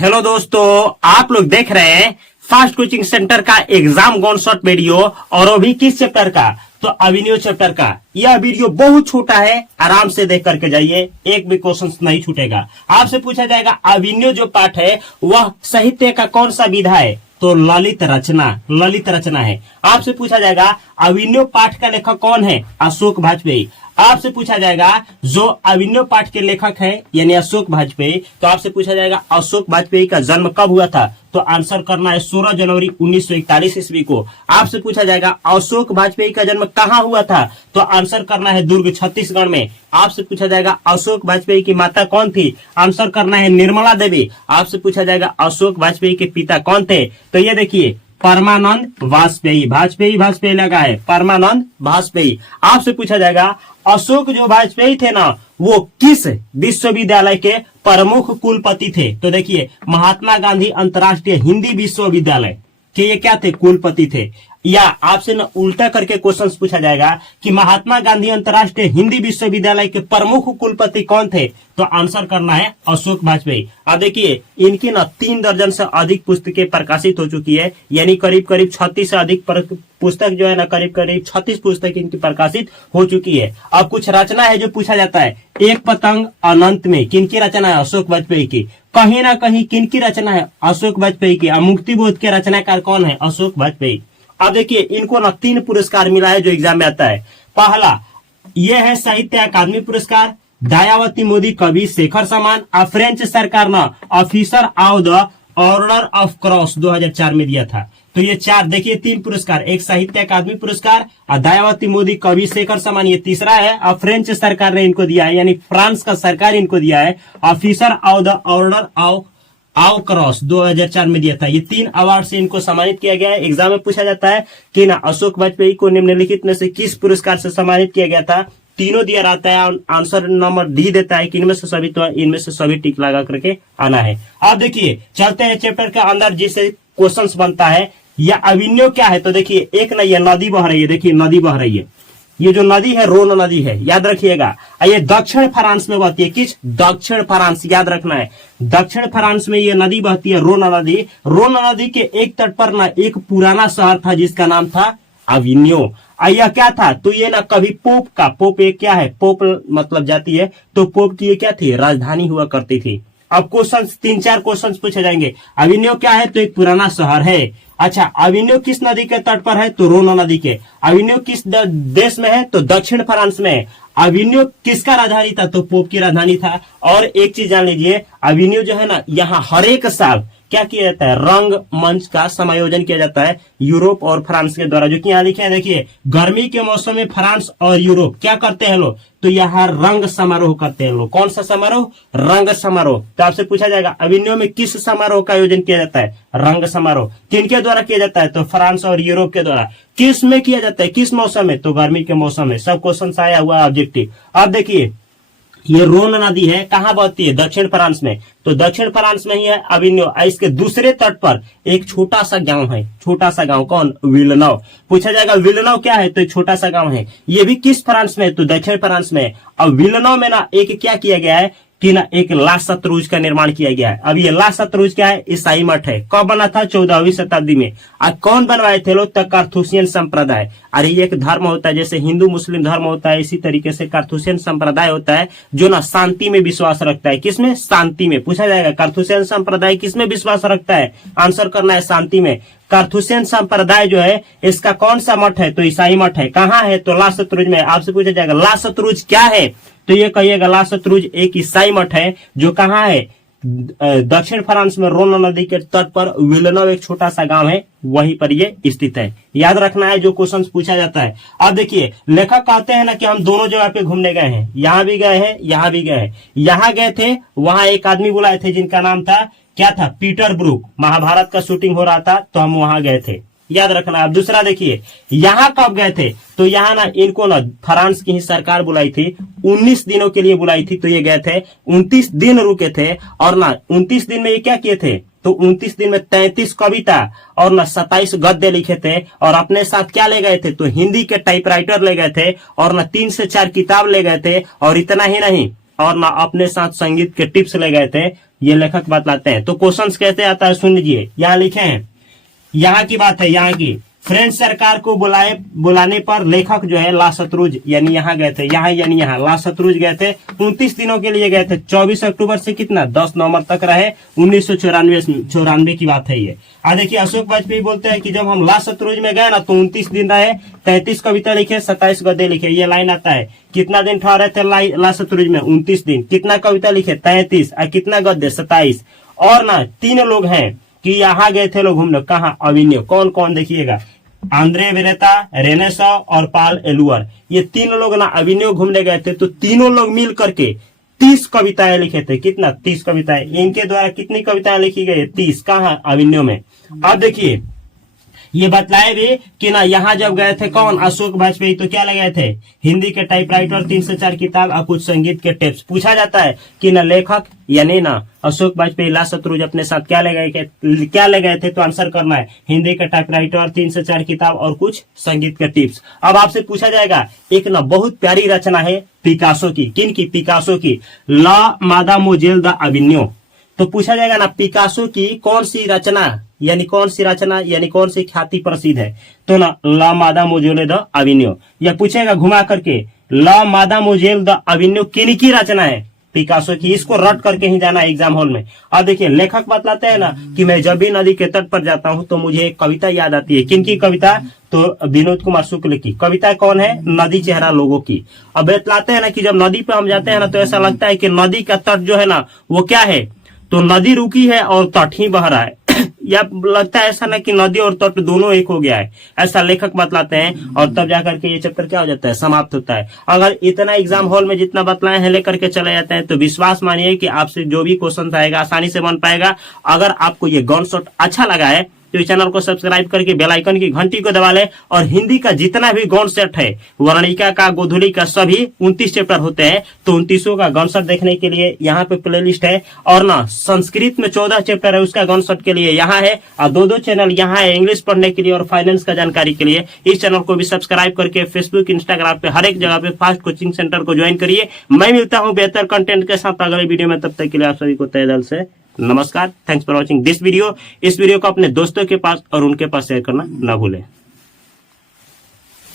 Hello दोस्तों, आप लोग देख रहे हैं फास्ट कोचिंग सेंटर का एग्जाम गॉन शॉर्ट वीडियो। और वो भी किस चैप्टर का? तो अभिनव चैप्टर का। यह वीडियो बहुत छोटा है, आराम से देख करके जाइए, एक भी क्वेश्चन नहीं छूटेगा। आपसे पूछा जाएगा अभिनव जो पाठ है वह साहित्य का कौन सा विधा है? तो ललित रचना है। आपसे पूछा जाएगा अभिनव पाठ का लेखक कौन है? अशोक वाजपेयी। आपसे पूछा जाएगा जो अभिनव पाठ के लेखक हैं यानी अशोक वाजपेयी, तो आपसे पूछा जाएगा अशोक वाजपेयी का जन्म कब हुआ था? तो आंसर करना है 16 जनवरी 1941 ईस्वी को। आपसे पूछा जाएगा अशोक वाजपेयी का जन्म कहाँ हुआ था? तो आंसर करना है दुर्ग छत्तीसगढ़ में। आपसे पूछा जाएगा अशोक वाजपेयी की माता कौन थी? आंसर करना है निर्मला देवी। आपसे पूछा जाएगा अशोक वाजपेयी के पिता कौन थे? तो ये देखिए परमानंद वाजपेयी। वाजपेयी लगा है, परमानंद वाजपेयी। आपसे पूछा जाएगा अशोक जो वाजपेयी थे ना, वो किस विश्वविद्यालय के प्रमुख कुलपति थे? तो देखिए महात्मा गांधी अंतर्राष्ट्रीय हिंदी विश्वविद्यालय के ये क्या थे? कुलपति थे। या आपसे न उल्टा करके क्वेश्चन पूछा जाएगा कि महात्मा गांधी अंतर्राष्ट्रीय हिंदी विश्वविद्यालय के प्रमुख कुलपति कौन थे? तो आंसर करना है अशोक वाजपेयी। अब देखिए इनकी न 3 दर्जन से अधिक पुस्तकें प्रकाशित हो चुकी है, यानी करीब 36 से अधिक पुस्तक जो है ना, करीब 36 पुस्तक इनकी प्रकाशित हो चुकी है। अब कुछ रचना है जो पूछा जाता है। एक पतंग अनंत में किनकी रचना है? अशोक वाजपेयी की। कहीं ना कहीं किनकी रचना है? अशोक वाजपेयी की। मुक्ति बोध के रचनाकार कौन है? अशोक वाजपेयी। अब देखिए इनको ना 3 पुरस्कार मिला है जो एग्जाम में आता है। पहला यह है साहित्य अकादमी पुरस्कार, दयावती मोदी कवि शेखर सम्मान, और फ्रेंच सरकार ने officer of the order of cross 2004 में दिया था। तो ये 4 देखिए 3 पुरस्कार, एक साहित्य अकादमी पुरस्कार, और दयावती मोदी कवि शेखर सम्मान ये तीसरा है, और फ्रेंच सरकार ने इनको दिया है, यानी फ्रांस का सरकार इनको दिया है officer of the order of cross 2004 में दिया था। ये 3 अवार्ड से इनको सम्मानित किया गया है। एग्जाम में पूछा जाता है कि ना अशोक वाजपेयी को निम्नलिखित में से किस पुरस्कार से सम्मानित किया गया था? तीनों दिया रहता है, आंसर नंबर डी देता है कि इनमें से सभी, तो इनमें से सभी टिक लगा करके आना है। अब देखिए चलते हैं चैप्टर के अंदर जिससे क्वेश्चंस बनता है। यह अभिनव क्या है? तो देखिए एक ना ये नदी बह रही है, देखिए नदी बह रही है, ये जो नदी है रोन नदी है, याद रखिएगा। ये दक्षिण फ्रांस में बहती है। किस? दक्षिण फ्रांस, याद रखना है। दक्षिण फ्रांस में ये नदी बहती है, रोन नदी। रोन नदी के एक तट पर ना एक पुराना शहर था जिसका नाम था अभिनव। यह क्या था? तो ये ना कभी पोप एक क्या है? पोप मतलब जाती है, तो पोप की ये क्या थी? राजधानी हुआ करती थी। अब क्वेश्चन 3-4 क्वेश्चन पूछे जाएंगे। अभिनव क्या है? तो एक पुराना शहर है। अच्छा, अभिनव किस नदी के तट पर है? तो रोन नदी के। अभिनव किस देश में है? तो दक्षिण फ्रांस में। अभिनव किसका राजधानी था? तो पोप की राजधानी था। और एक चीज जान लीजिए, अभिनव जो है ना, यहाँ हर एक साल क्या किया जाता है? रंग मंच का समायोजन किया जाता है यूरोप और फ्रांस के द्वारा, जो कि यहाँ लिखे हैं। देखिए गर्मी के मौसम में फ्रांस और यूरोप क्या करते हैं लोग? तो यहाँ रंग समारोह करते हैं लोग। कौन सा समारोह? रंग समारोह। तो आपसे पूछा जाएगा अभिनव में किस समारोह का आयोजन किया जाता है? रंग समारोह। किनके द्वारा किया जाता है? तो फ्रांस और यूरोप के द्वारा। किस में किया जाता है? किस मौसम में? तो गर्मी के मौसम में। सब क्वेश्चन आया हुआ ऑब्जेक्टिव। अब देखिए ये रोन नदी है, कहाँ बहती है? दक्षिण फ्रांस में। तो दक्षिण फ्रांस में ही है अभिनव। इसके दूसरे तट पर एक छोटा सा गांव है। छोटा सा गांव कौन? विलनव। पूछा जाएगा विलनव क्या है? तो एक छोटा सा गांव है। ये भी किस फ्रांस में? तो दक्षिण फ्रांस में। अब विलनव में ना एक क्या किया गया है कि ना एक ला सतरुज का निर्माण किया गया है। अब ये ला सतरुज क्या है? ईसाई मठ है। कब बना था? 14वीं शताब्दी में। और कौन बनवाए थे लोग? तो कार्थुसियन संप्रदाय। अरे ये एक धर्म होता है, जैसे हिंदू मुस्लिम धर्म होता है, इसी तरीके से कार्थुसियन संप्रदाय होता है जो ना शांति में विश्वास रखता है। किसमें? शांति में। पूछा जाएगा कार्थुसियन संप्रदाय किसमें विश्वास रखता है? आंसर करना है शांति में। कार्थुसियन संप्रदाय जो है इसका कौन सा मठ है? तो ईसाई मठ है। कहाँ है? तो ला सतरुज में। आपसे पूछा जाएगा ला सतरुज क्या है? तो ये कहिएगा ला सतरुज एक ईसाई मठ है जो कहाँ है? दक्षिण फ्रांस में रोन नदी के तट पर विलनव एक छोटा सा गांव है, वहीं पर ये स्थित है। याद रखना है जो क्वेश्चन पूछा जाता है। अब देखिए लेखक कहते हैं ना कि हम दोनों जगह पे घूमने गए हैं, यहाँ भी गए हैं, यहाँ भी गए हैं। यहाँ गए थे, वहां एक आदमी बुलाए थे जिनका नाम था क्या था? Peter Brooke. महाभारत का शूटिंग हो रहा था तो हम वहां गए थे, याद रखना। अब दूसरा देखिए यहाँ कब गए थे? तो यहाँ ना इनको ना फ्रांस की ही सरकार बुलाई थी, 19 दिनों के लिए बुलाई थी। तो ये गए थे, 29 दिन रुके थे। और ना 29 दिन में ये क्या किए थे? तो 29 दिन में 33 कविता और ना 27 गद्य लिखे थे। और अपने साथ क्या ले गए थे? तो हिंदी के टाइपराइटर ले गए थे, और ना 3 से 4 किताब ले गए थे। और इतना ही नहीं, और ना अपने साथ संगीत के टिप्स ले गए थे। ये लेखक बतलाते हैं। तो क्वेश्चंस कैसे आता है सुन लीजिए, यहाँ लिखे हैं, यहाँ की बात है, यहाँ की फ्रेंच सरकार को बुलाने पर लेखक जो है ला शत्रुज यानी यहाँ गए थे, यहाँ यानी यहाँ ला शत्रुज गए थे, 29 दिनों के लिए गए थे। 24 अक्टूबर से कितना 10 नवंबर तक रहे, 1994 की बात है ये। देखिए अशोक वाजपेयी बोलते हैं कि जब हम ला शत्रुज में गए ना तो 29 दिन रहे, 33 कविता लिखे, 27 गद्य लिखे। ये लाइन आता है, कितना दिन ठहरे थे ला शत्रुज में 29 दिन, कितना कविता लिखे 33 और कितना गद्य 27। और ना 3 लोग हैं कि यहाँ गए थे लोग घूमने, कहा अविन्यो, कौन कौन देखिएगा, आंद्रे वेरेता, रेने शॉ और पाल एलुअर, ये 3 लोग ना अविन्यो घूमने गए थे। तो तीनों लोग मिल करके 30 कविताएं लिखे थे। कितना 30 कविताएं, इनके द्वारा कितनी कविताएं लिखी गई 30, कहाँ अविन्यो में। अब देखिए ये बतलाए भी कि ना यहाँ जब गए थे कौन अशोक वाजपेयी तो क्या लगाए थे, हिंदी के टाइपराइटर, 3 से 4 किताब और कुछ संगीत के टेप्स। पूछा जाता है कि ना लेखक यानी ना अशोक वाजपेयी ला शत्रुज अपने साथ क्या ले गए थे, तो आंसर करना है हिंदी के टाइपराइटर, 3 से 4 किताब और कुछ संगीत के टिप्स। अब आपसे पूछा जाएगा एक ना बहुत प्यारी रचना है पिकासो की, किन की, पिकासो की, ला मादामोजेल द अविन्यो। तो पूछा जाएगा ना पिकासो की कौन सी रचना यानी कौन सी ख्याति प्रसिद्ध है, तो ना ला मादामोजेल द अविन्यो। यह पूछेगा घुमा करके ला मादामोजेल द अविन्यो किन की रचना है, पिकासो की। इसको रट करके ही जाना एग्जाम हॉल में। अब देखिए लेखक बतलाते हैं ना कि मैं जब भी नदी के तट पर जाता हूं तो मुझे एक कविता याद आती है। किन की कविता, तो विनोद कुमार शुक्ल की कविता। कौन है, नदी चेहरा लोगों की। अब बतलाते हैं ना कि जब नदी पे हम जाते हैं ना तो ऐसा लगता है कि नदी का तट जो है ना वो क्या है, तो नदी रुकी है और तट ही बह रहा है या लगता है ऐसा ना कि नदी और तट दोनों एक हो गया है, ऐसा लेखक बतलाते हैं। और तब जाकर के ये चैप्टर क्या हो जाता है, समाप्त होता है। अगर इतना एग्जाम हॉल में जितना बतलाए हैं लेकर के चले जाते हैं तो विश्वास मानिए कि आपसे जो भी क्वेश्चन आएगा आसानी से बन पाएगा। अगर आपको ये गन शॉट अच्छा लगा है तो इस चैनल को सब्सक्राइब करके बेल आइकन की घंटी को दबा ले। और हिंदी का जितना भी गन सेट है, वर्णिका का, गोधुली का, सभी 29 चैप्टर होते हैं, तो 29 का गन सेट देखने के लिए यहाँ पे प्लेलिस्ट है। और ना संस्कृत में 14 चैप्टर है, उसका गन सेट के लिए यहाँ है। और 2 चैनल यहाँ है, इंग्लिश पढ़ने के लिए और फाइनेंस का जानकारी के लिए। इस चैनल को भी सब्सक्राइब करके फेसबुक, इंस्टाग्राम पे हर एक जगह पे फास्ट कोचिंग सेंटर को ज्वाइन करिए। मैं मिलता हूँ बेहतर कंटेंट के साथ अगले वीडियो में, तब तक के लिए आप सभी को तहे दिल से नमस्कार। Thanks for watching this video. इस वीडियो को अपने दोस्तों के पास और उनके पास शेयर करना ना भूलें।